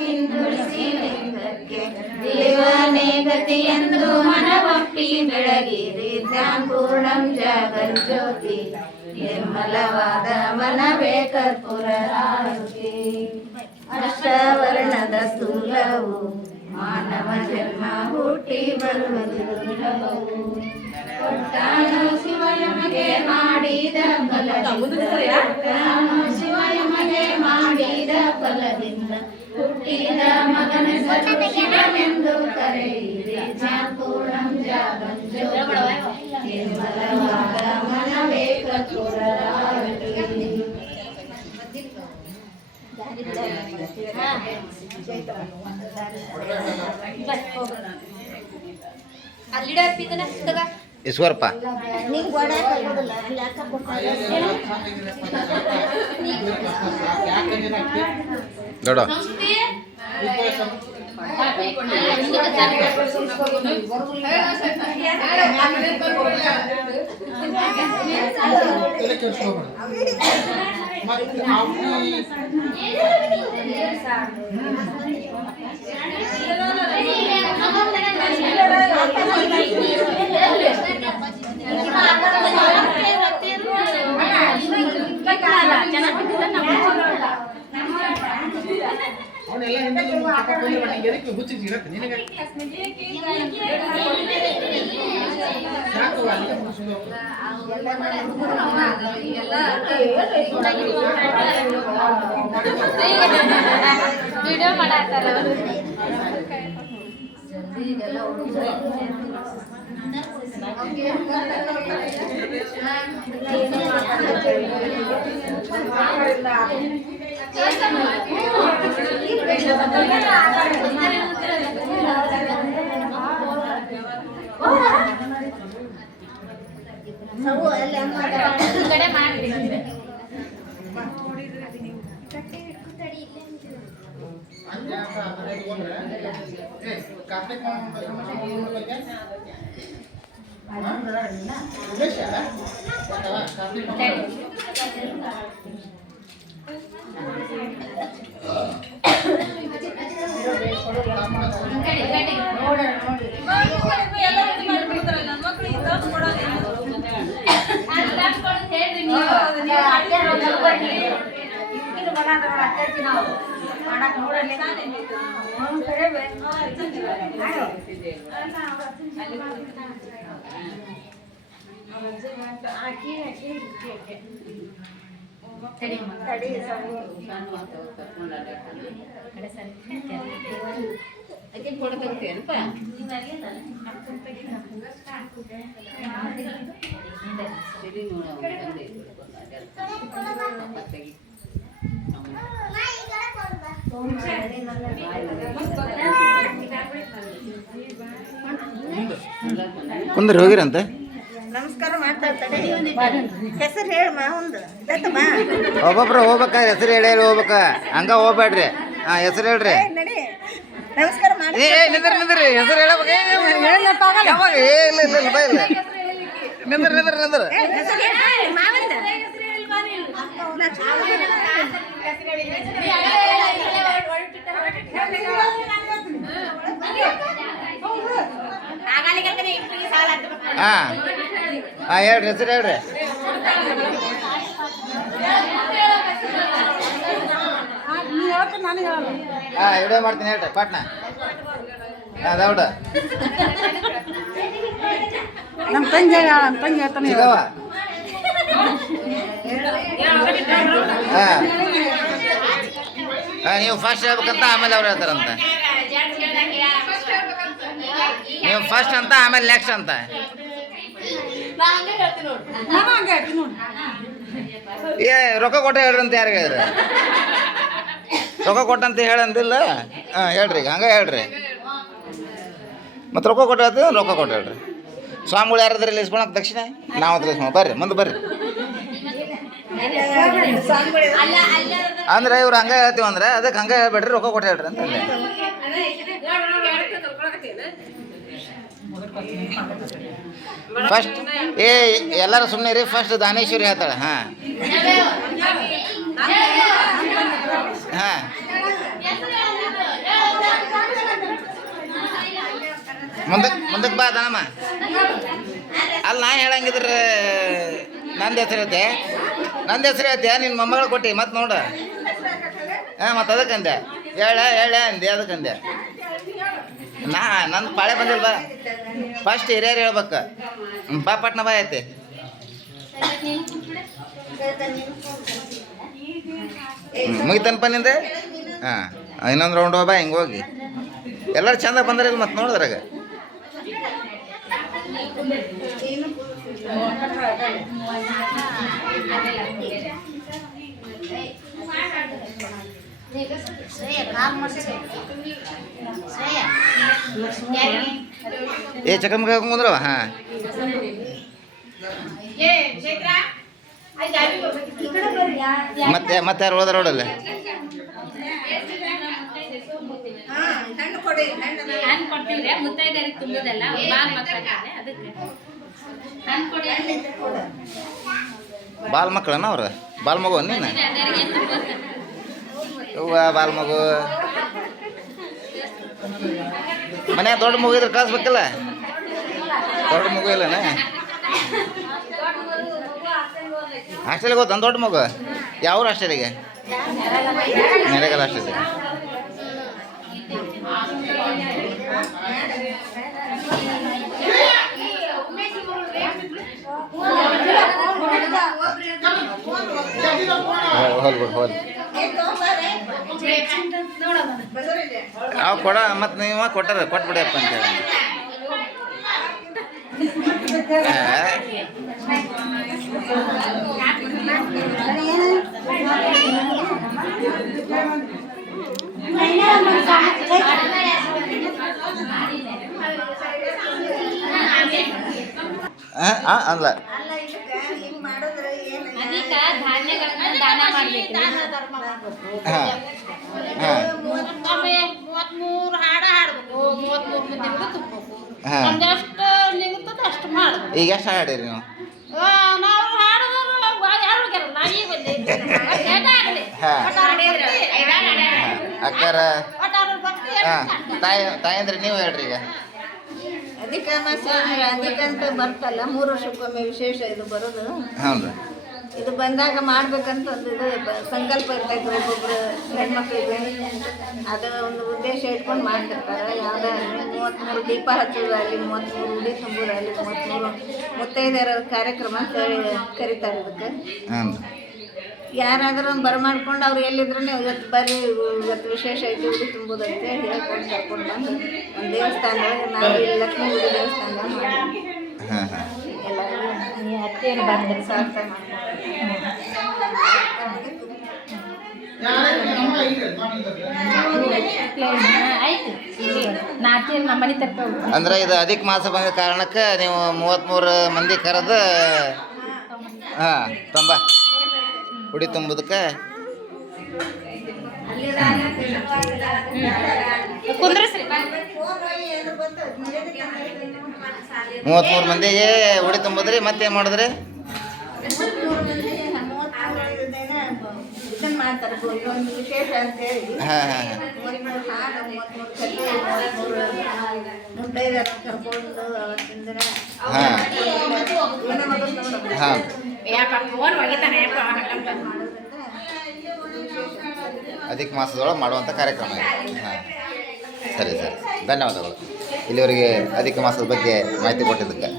ಹಿಂದುಳಿಸಿ ಲಿಂಗಕ್ಕೆ ದೇವನೇ ಗತಿಯೆಂದು ಮನವೊಪ್ಪಿ ಬೆಳಗಿರಿ ಧ್ಯಾನಪೂರ್ಣಂ ಜಗಜ್ಯೋತಿ ನಿರ್ಮಲವಾದ ಮನವೇ ಕರ್ಪೂರ ಆರತಿ. ಅಷ್ಟವರ್ಣದ ಸ್ಥೂಲವು ಮಾನವ ಜನ್ಮ ಹುಟ್ಟಿ ಬರುವುದು ದುರ್ಲಭವು. ಕೊಟ್ಟಾನು ಶಿವಯಮಗೆ ಮಾಡಿದ ಫಲದಿಂದ ಕೊಟ್ಟಾನು ಶಿವಯಮಗೆ ಮಾಡಿದ ಫಲದಿಂದ ಹುಟ್ಟಿದ ಮಗನ ಹೆಸರು ಶಿವನೆಂದು ಕರೆಯಿರಿ ಧ್ಯಾನಪೂರ್ಣಂ ಜಗಜ್ಯೋತಿ ನಿರ್ಮಲವಾದ ಮನವೇ ಕರ್ಪೂರ ಆರತಿ. ಈಶ್ವರಪ್ಪ ದೊಡ್ಡ ವಿಡಿಯೋ ಮಾಡಾತಾರ ಕಡೆ ಮಾಡಿ ಕುಂದ್ರಿ ಹೋಗಿರಂತೆ. ನಮಸ್ಕಾರ ಮಾಡ್ತಾರೆ. ಹೆಸರು ಹೇಳಮ್ಮ ಒಂದು ಒಬ್ಬೊಬ್ರು ಹೋಗ್ಬೇಕಾದ್ರೆ ಹೆಸರು ಹೇಳಿ ಹೋಗ್ಬೇಕ, ಹಂಗ ಹೋಗ್ಬೇಡ್ರಿ. ಹಾಂ ಹೆಸರು ಹೇಳ್ರಿ. ನಡಿ. ನಮಸ್ಕಾರ ಮಾಡಿ. ನಿಂದ್ರಿ ಹೆಸರು ಹೇಳಬೇಕು. ಯಾವಾಗ ಇಲ್ಲ ಇಲ್ಲ ಇಲ್ಲ ಇಲ್ಲ ನಿಂದ್ರಿ ನಿಂದ್ರಿ ನಿಂದ್ರಿ. ಹಾಂ ಹಾಂ ಹೇಳ್ರಿ ಹೆಸರು ಹೇಳ್ರಿ. ಹಾಂ ವಿಡಿಯೋ ಮಾಡ್ತೀನಿ ಹೇಳ್ರಿ ಪಾಟ್ನ. ಹಾಂ ದೌಡ ನಮ್ಮ ತಂಗಿ ಹೇಳ್ತಾನೆ. ಸಿಗವ. ಹಾಂ ನೀವು ಫಸ್ಟ್ ಹೇಳ್ಬೇಕಂತ ಆಮೇಲೆ ಅವ್ರು ಹೇಳ್ತಾರಂತ. ನೀವು ಫಸ್ಟ್ ಅಂತ ಆಮೇಲೆ ನೆಕ್ಸ್ಟ್ ಅಂತ. ಏ ರೊಕ್ಕ ಕೊಟ್ಟ ಹೇಳ್ರಿ ಅಂತ ಯಾರಿಗೆ ಹೇಳ್ರಿ? ರೊಕ್ಕ ಕೊಟ್ಟಂತ ಹೇಳಂದಿಲ್ಲ. ಹಾಂ ಹೇಳ್ರಿ ಈಗ ಹಂಗೆ ಹೇಳ್ರಿ. ಮತ್ತು ರೊಕ್ಕ ಕೊಟ್ಟು ಹೇಳ್ತೀವಿ, ರೊಕ್ಕ ಕೊಟ್ಟು ಹೇಳ್ರಿ. ಸ್ವಾಮಿಗಳು ಯಾರಾದ್ರೂ ಇಸ್ಕೊಳಕ್ಕೆ ದಕ್ಷಿಣ ನಾವು ಹತ್ರ ಇಸ್ಕೊಳ. ಬರ್ರಿ ಮುಂದೆ ಬರ್ರಿ. ಅಂದ್ರೆ ಇವ್ರು ಹಂಗೆ ಹೇಳ್ತೀವಿ ಅಂದ್ರೆ ಅದಕ್ಕೆ ಹಂಗೆ ಹೇಳ್ಬೇಡ್ರಿ, ರೊಕ್ಕ ಕೊಟ್ಟು ಹೇಳ್ರಿ ಅಂತ ಅಂದೆ. ಫಸ್ಟ್ ಎಲ್ಲರೂ ಸುಮ್ಮನೆ ರೀ. ಫಸ್ಟ್ ದಾನೇಶ್ವರಿ ಹೇಳ್ತಾಳೆ. ಹಾಂ ಹಾಂ ಮುಂದಕ್ಕೆ ಬಾ ದನಮ್ಮ. ಅಲ್ಲಿ ನಾ ಹೇಳಂಗಿದ್ರೆ ನಂದು ಹೆಸರು ಐತೆ ನಿನ್ನ ಮೊಮ್ಮಗಳು ಕೊಟ್ಟು ಮತ್ತೆ ನೋಡು. ಹಾಂ ಮತ್ತು ಅದಕ್ಕಂದೆ ಹೇಳ ಅಂದೆ ಅದಕ್ಕಂದೆ. ನಂದು ಪಾಳೆ ಬಂದಿಲ್ಲ ಬಾ. ಫಸ್ಟ್ ಹಿರಿಯರು ಹೇಳ್ಬೇಕು. ಬಾ ಪಟ್ನ ಬಾ ಐತಿ. ಮುಗಿತನಪ್ಪ ನಿಂದೆ. ಹಾಂ ಇನ್ನೊಂದು ರೌಂಡ್ ಬಾ ಹಿಂಗೆ ಹೋಗಿ. ಎಲ್ಲರೂ ಚಂದ ಬಂದ್ರಿಲ್ಲ ಮತ್ತೆ ನೋಡಿದ್ರಾಗ. ಏ ಚಕಮ್ಗೆ ಹಾಕೊಂಡ್ರವ. ಹಾಂ ಮತ್ತೆ ಯಾರು ಹೋದ ರೋಡಲ್ಲಿ? ಬಾಲ್ ಮಕ್ಕಳನ್ನ ಅವ್ರ ಬಾಲ್ ಮಗು ನೀನು? ಹೂವ ಬಾಲ್ ಮಗು ಮನೆ ದೊಡ್ಡ ಮಗು ಇದ್ರೆ ಕಳಿಸ್ಬೇಕಲ್ಲ. ದೊಡ್ಡ ಮಗು ಇಲ್ಲನ ಹಾಸ್ಟೆಲ್ಗೆ ಹೋಗ್ತಾನೆ ದೊಡ್ಡ ಮಗು? ಯಾವ ಹಾಸ್ಟೆಲಿಗೆ? ನೆರೆಗಲ್ ಹಾಸ್ಟೆಲಿಗೆ. ಹೋಲ್ ಅವು ಕೊಡ ಮತ್ತು ನೀವು ಕೊಟ್ಟಾರ ಕೊಟ್ಬಿಡಿಯಪ್ಪ ಅಂತೇಳಿ. ಅಲ್ಲ ಅದಕ್ಕೆ ಧಾನ್ಯಗಳನ್ನ ದಾನ ಮಾಡ್ಬೇಕು. ಮೂವತ್ಮೂರು ಹಾಡ ಹಾಡ್ಬೇಕು, 33 ಮಂದಿ ತುಂಬಬೇಕು. ನಮ್ದೆಷ್ಟು ನಿಗುತ್ತದೆ ಅಷ್ಟು ಮಾಡ್ಬೇಕು. ಈಗ ಎಷ್ಟು ಹಾಡಿರಿ ನೀವು? ನಾವು ಹಾಡೋದು ಯಾರು ಗೆಲ್ಲ ಈಗ ಬಂದಿ ಅಕ್ಕಾರ. ತಾಯಂದ್ರೆ ನೀವು ಹೇಳ್ರಿ ಈಗ. ಅದಕ್ಕಂತ ಬರ್ತಲ್ಲ 3 ವರ್ಷಕ್ಕೊಮ್ಮೆ ವಿಶೇಷ ಇದು ಬರೋದು. ಹೌದು. ಇದು ಬಂದಾಗ ಮಾಡ್ಬೇಕಂತ ಒಂದು ಇದು ಸಂಕಲ್ಪ ಇರ್ತೈತೆ ಒಬ್ಬೊಬ್ರು ಹೆಣ್ಮಕ್ಳಿಗೆ. ಅದು ಒಂದು ಉದ್ದೇಶ ಇಟ್ಕೊಂಡು ಮಾಡ್ತಿರ್ತಾರೆ. ಯಾವುದೇ 33 ದೀಪ ಹಚ್ಚೋದಾಗಲಿ, 33 ಉಡಿ ತುಂಬೋದಾಗಲಿ, 33 ಮುತ್ತೈದೆಯರ ಕಾರ್ಯಕ್ರಮ ಅಂತ ಹೇಳಿ ಕರೀತಾರೆ ಇದಕ್ಕೆ. ಯಾರಾದರೂ ಒಂದು ಬರಮಾಡ್ಕೊಂಡು ಅವ್ರು ಎಲ್ಲಿದ್ರು ಇವತ್ತು ಬರ್ರಿ ಇವತ್ತು ವಿಶೇಷ ಐತಿ ಉಡಿ ತುಂಬೋದಂತೆ ಹೇಳ್ಕೊಂಡು ಕರ್ಕೊಂಡು ಬಂದು ಒಂದು ದೇವಸ್ಥಾನದೊಳಗೆ ನಾವು ಇಲ್ಲಿ ಲಕ್ಷ್ಮೀ ಗುಡಿ ದೇವಸ್ಥಾನದಾಗ ಮಾಡಿ ಎಲ್ಲರೂ ಅತ್ತೆಯನ್ನು ಬಂದರೆ ಸಾರ್ಥ ಅಂದ್ರೆ ಇದು ಅಧಿಕ ಮಾಸ ಬಂದ ಕಾರಣಕ್ಕೆ ನೀವು 33 ಮಂದಿ ಕರೆದು ತಂಬ ಉಡಿ ತುಂಬುದಕ್ಕೆ 33 ಮಂದಿಗೆ ಉಡಿ ತುಂಬಿದ್ರಿ. ಮತ್ತೇನು ಮಾಡಿದ್ರಿ? ಮಾಡ್ತಾರೆ ಒಂದು ವಿಶೇಷ ಅಂತೇಳಿ. ಕರ್ಕೊಂಡು ಅಧಿಕ ಮಾಸದೊಳಗೆ ಮಾಡುವಂಥ ಕಾರ್ಯಕ್ರಮ ಇದೆ. ಹಾಂ ಸರಿ ಧನ್ಯವಾದಗಳು. ಇಲ್ಲಿವರೆಗೆ ಅಧಿಕ ಮಾಸದ ಬಗ್ಗೆ ಮಾಹಿತಿ ಕೊಟ್ಟಿದ್ದಕ್ಕೆ.